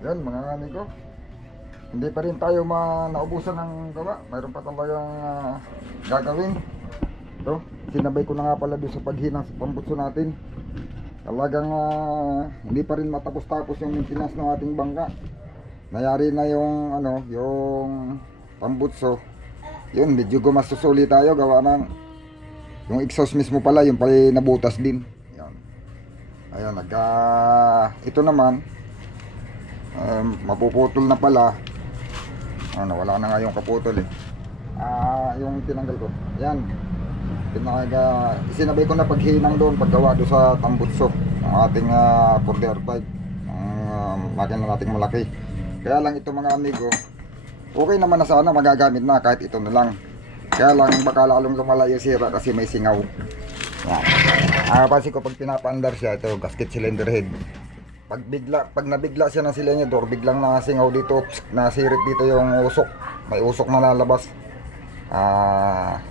Yan mga amigo. Hindi pa rin tayo ma naubusan ng gawa. Mayroon pa talagang ah, gagawin. Ito, sinabay ko na nga pala doon sa paghinang sa pambutso natin. Talagang ah, hindi pa rin matapos-tapos yung maintenance ng ating bangka. Nayari na yung ano, yung pambutso. Yun, medyo gumastos ulit tayo gawa ng yung exhaust mismo pala, yung pala nabutas din. Yan. Ayan, nagka ito naman um, mapuputol na pala. Ano, wala na nga yung kaputol eh. Ah, yung tinanggal ko. Yan. Pinaga, isinabay ko na paghinang doon paggawa doon sa tambutso ng ating uh, 4DR5 ang uh, makina nating malaki. Kaya lang ito mga amigo, okay naman na sana magagamit na kahit ito na lang. Kaya lang baka lalong lumala yung sira kasi may singaw. Yan. Ah, pansin ko pag pinapaandar siya, ito gasket cylinder head. Pag bigla, pag nabigla siya ng silenyador, biglang nasingaw dito, nasirit dito yung usok. May usok na lalabas. Ah,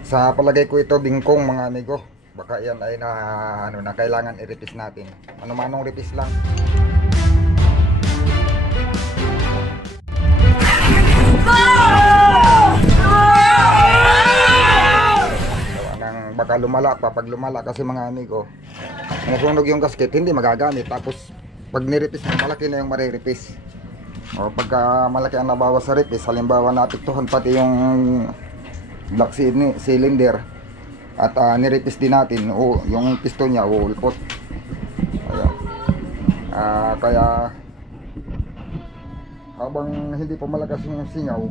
sa palagay ko ito bingkong mga amigo. Baka yan ay na ano na kailangan i-repiss natin. Ano manong repiss lang. Ng baka lumala pa pag lumala kasi mga amigo. Nasunog yung gasket, hindi magagamit. Tapos pag nirepis mo, malaki na yung marirepis. O pagka malaki ang nabawas sa repis, halimbawa naapektuhan pati yung black cylind- cylinder at uh, nirepis din natin o yung piston niya uulpot. Ayan. Ah, kaya habang hindi pa malakas yung singaw,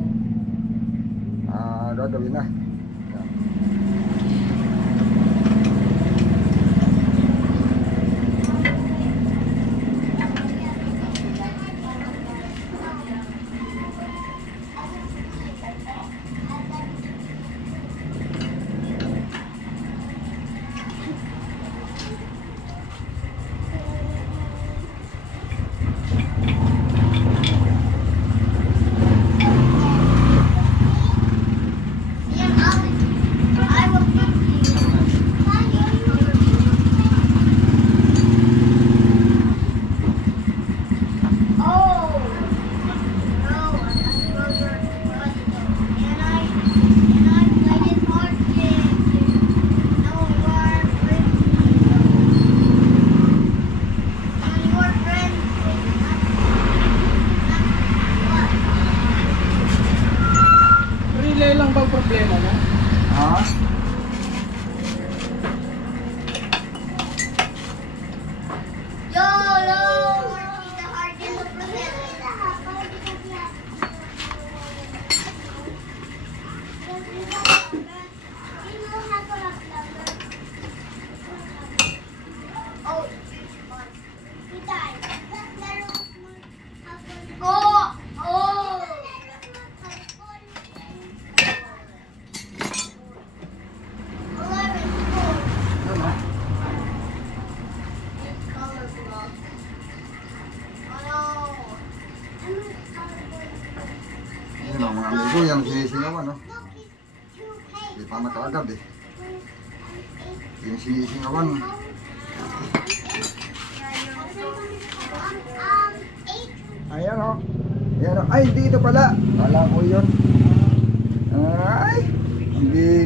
ah, gagawin na. Ayan.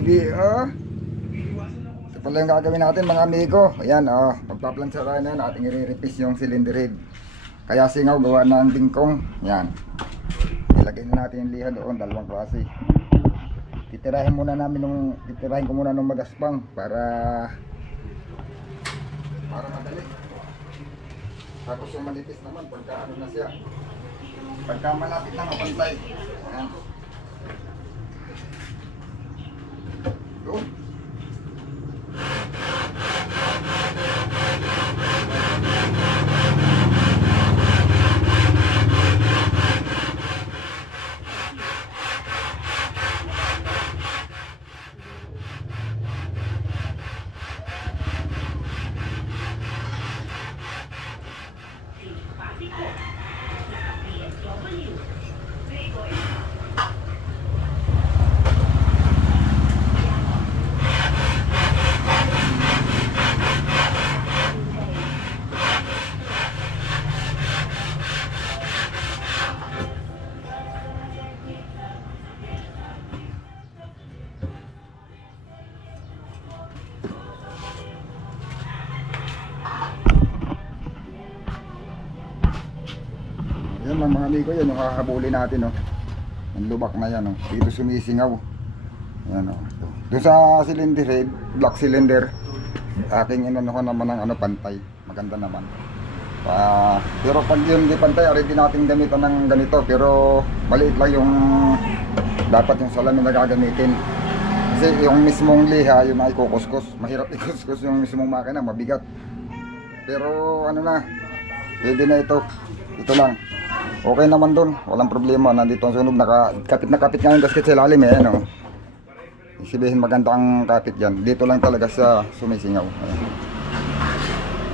Ang bibi oh. Ito pala yung gagawin natin mga amigo. Ayan oh. Pagpaplansya tayo na ating i-repiss yung cylinder head. Kaya singaw gawa ng bingkong. Yan. Ilagay na natin yung liha doon, dalawang klase. Titirahin muna namin nung titirahin ko muna nung magaspang para para madali. Tapos yung manipis naman pagka ano na siya. Pagka malapit na mapantay. Ayan. Yun. Amigo yan, yung hahabulin natin, oh. Yung lubak na yan, oh. Dito sumisingaw. Yan, oh. Doon sa cylinder head, black cylinder, aking inano ko naman ng ano, pantay. Maganda naman. Ah, pero pag yun di pantay, din natin gamitan ng ganito. Pero maliit lang yung dapat yung salamin na gagamitin. Kasi yung mismong liha, yung ay kukuskus. Mahirap ikuskus yung mismong makina, mabigat. Pero ano na, pwede na ito. Ito lang. Okay naman doon, walang problema. Nandito ang sunog, naka, kapit na kapit nga yung gasket sa ilalim eh. Ano. Isibihin maganda ang kapit dyan. Dito lang talaga sa sumisingaw.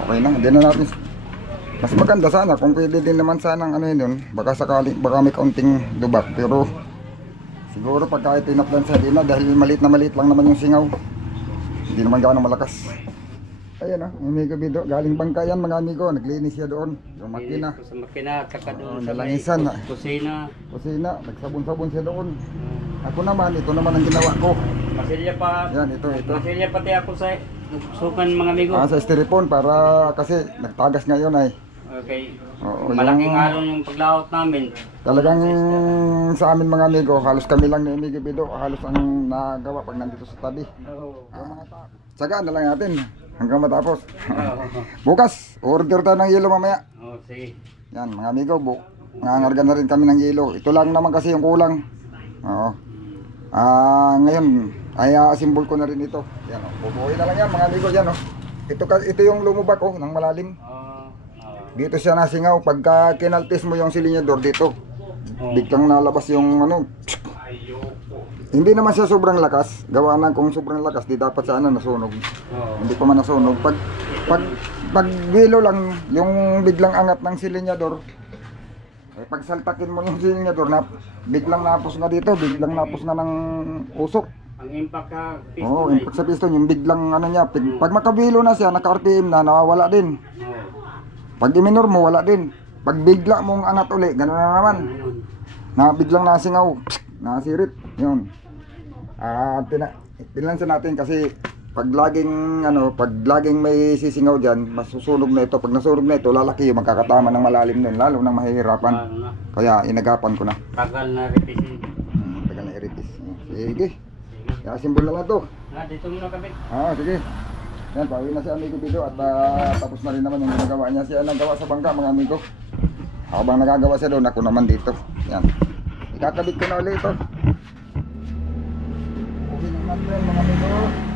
Okay na, hindi na natin. Mas maganda sana kung pwede din naman sana ano yun. Baka sakali, baka may kaunting dubak. Pero siguro pag kahit tinaplan sa na dahil maliit na maliit lang naman yung singaw. Hindi naman gaano malakas. Ayan ah, amigo Bido. Galing bangka yan mga amigo. Naglinis siya doon. Yung makina. Sa makina, tsaka Oo, doon sa may nalangisan, ah. kusina. Kusina. Nagsabon-sabon siya doon. Ako naman, ito naman ang ginawa ko. Masilya pa. Yan, ito, ito. Masilya pati ako sa sukan mga amigo. Ah, sa styrofoam para kasi nagtagas ngayon ay. Okay. Oo, Malaking yung- alon yung paglawat namin. Talagang sa amin mga amigo, halos kami lang ni Amigo Bido, halos ang nagawa pag nandito sa tabi. Oo. Sagaan na lang natin hanggang matapos. Bukas, order tayo ng yelo mamaya. Oo, sige. Yan mga amigo, bu nangangarga na rin kami ng yelo. Ito lang naman kasi yung kulang. Oo. Ah, ngayon ay asimbol ko na rin ito. Yan oh. Na lang yan mga amigo yan oh. Ito ka- ito yung lumubak oh ng malalim. Dito siya nasingaw pagka kinaltis mo yung silinyador dito. Oo. Biglang nalabas yung ano. Hindi naman siya sobrang lakas. Gawa na kung sobrang lakas, di dapat sana nasunog. Oo. Hindi pa man nasunog. Pag pag pag wilo lang yung biglang angat ng silinyador. Eh, pag saltakin mo yung silinyador na biglang napos na dito, biglang napos na ng usok. Ang impact ka, piston Oo, ay. impact sa piston, yung biglang ano niya, pag, pag makabilo na siya, naka-RPM na, nawawala din. Pag iminor mo, wala din. Pag bigla mong angat uli, gano'n na naman. Na biglang nasingaw, nasirit, yun. Ah, tina tinlansa natin kasi pag laging ano, pag laging may sisingaw diyan, masusunog na ito. Pag nasunog na ito, lalaki yung magkakatama ng malalim nun, lalo nang mahihirapan. Kaya inagapan ko na. tagal na repeat. Hmm, tagal na i-repeat. Sige. Kaya simbol na lang to. Ah, dito muna kami. Ah, sige. Yan, pauwi na si Amigo Pido at ah, tapos na rin naman yung ginagawa niya. Siya nagawa sa bangka, mga amigo. Habang nagagawa siya doon, ako naman dito. Yan. Ikakabit ko na ulit ito. Okay naman mga amigo.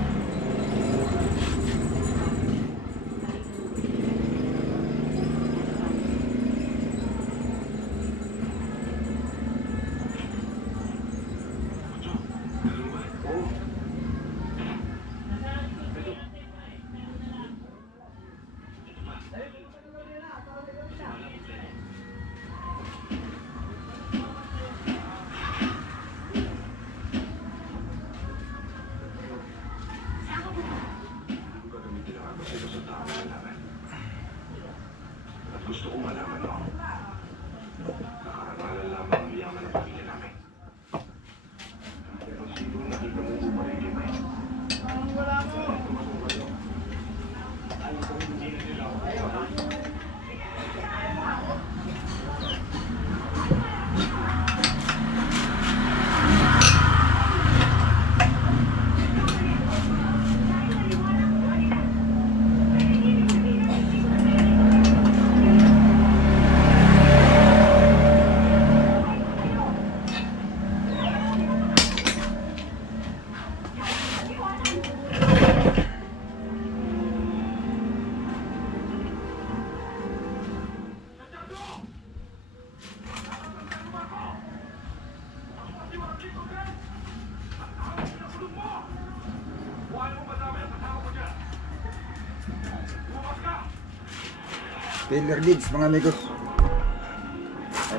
Failure gauge, mga amigos.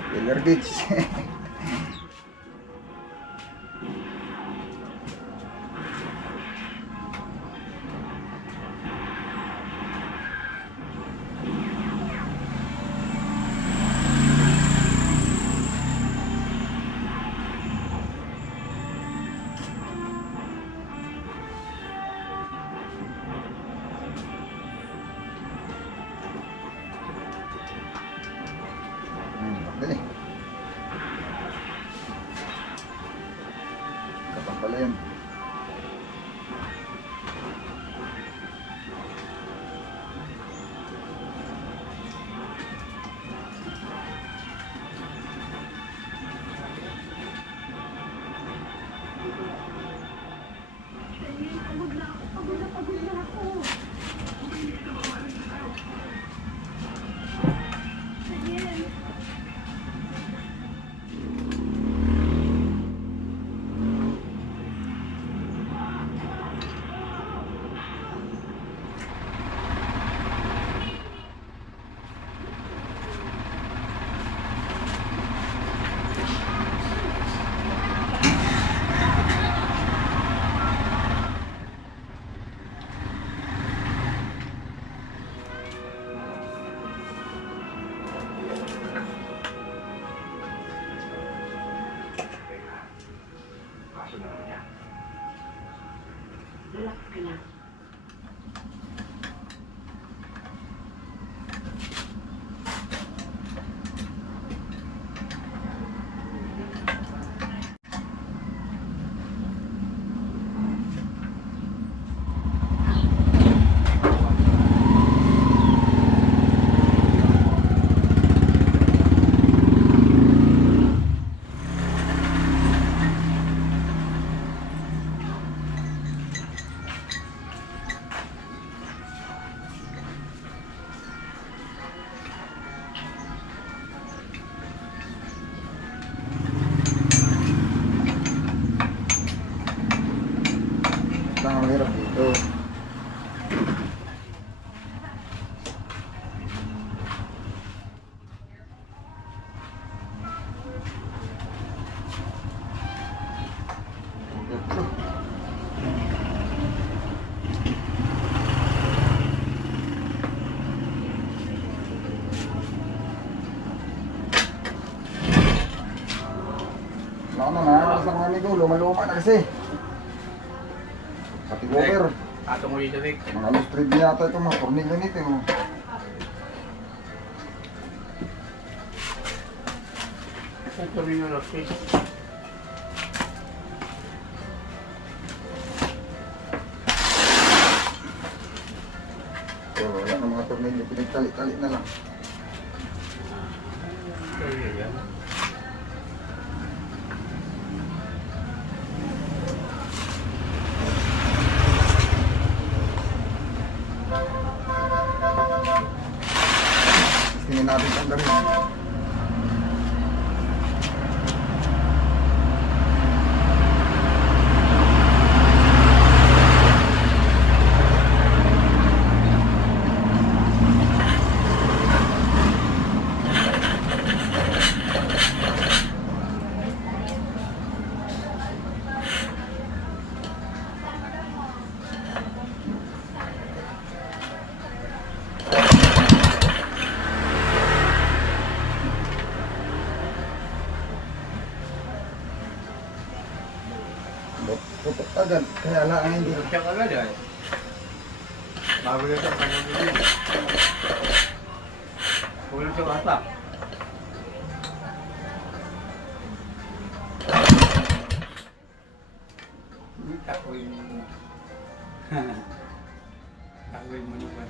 Failure gauge. amigo, luma-luma na kasi. Pati cover. Ato mo dito, Rick. Mga alas 3 yata ito, mga tornilyo nito. oh. Sa Torino Roque. So, wala na mga tornilyo, pinagtali-tali na lang. Tutok agad, kaya lang ang hindi. Ka na dyan. Bago na siya, kanya mo din. Kulo siya. Hindi, takoy mo. Takoy mo naman.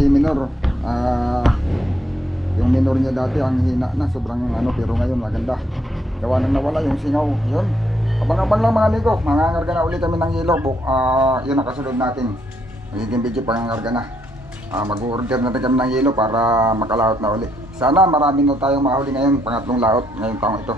Pati minor. Ah, yung minor niya dati ang hina na, sobrang ano, pero ngayon maganda. Gawa nang nawala yung singaw. Yun. Abang-abang lang mga amigo, mangangarga na ulit kami ng yelo. Bu- Ah, yun ang kasunod natin. Magiging video pangangarga na. Ah, mag-order na rin kami ng yelo para makalaot na uli. Sana marami na tayong mahuli ngayon, pangatlong laot ngayong taong ito.